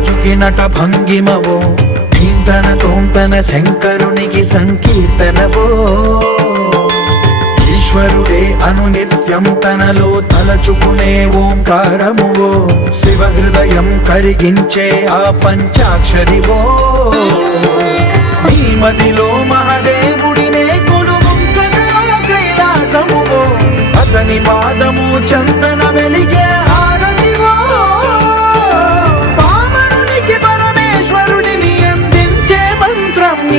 రాజుకి నట భంగిమవో, ధీంతన తోంతన శంకరునికి సంకీర్తనవో. ఈశ్వరుడే అనునిత్యం తనలో తలచుకునే ఓంకారమువో, శివ హృదయం కరిగించే ఆ పంచాక్షరివో. నీ మదిలో మహాదేవుడినే కొలువుంకగా కైలాసమువో, అతని పాదము చందన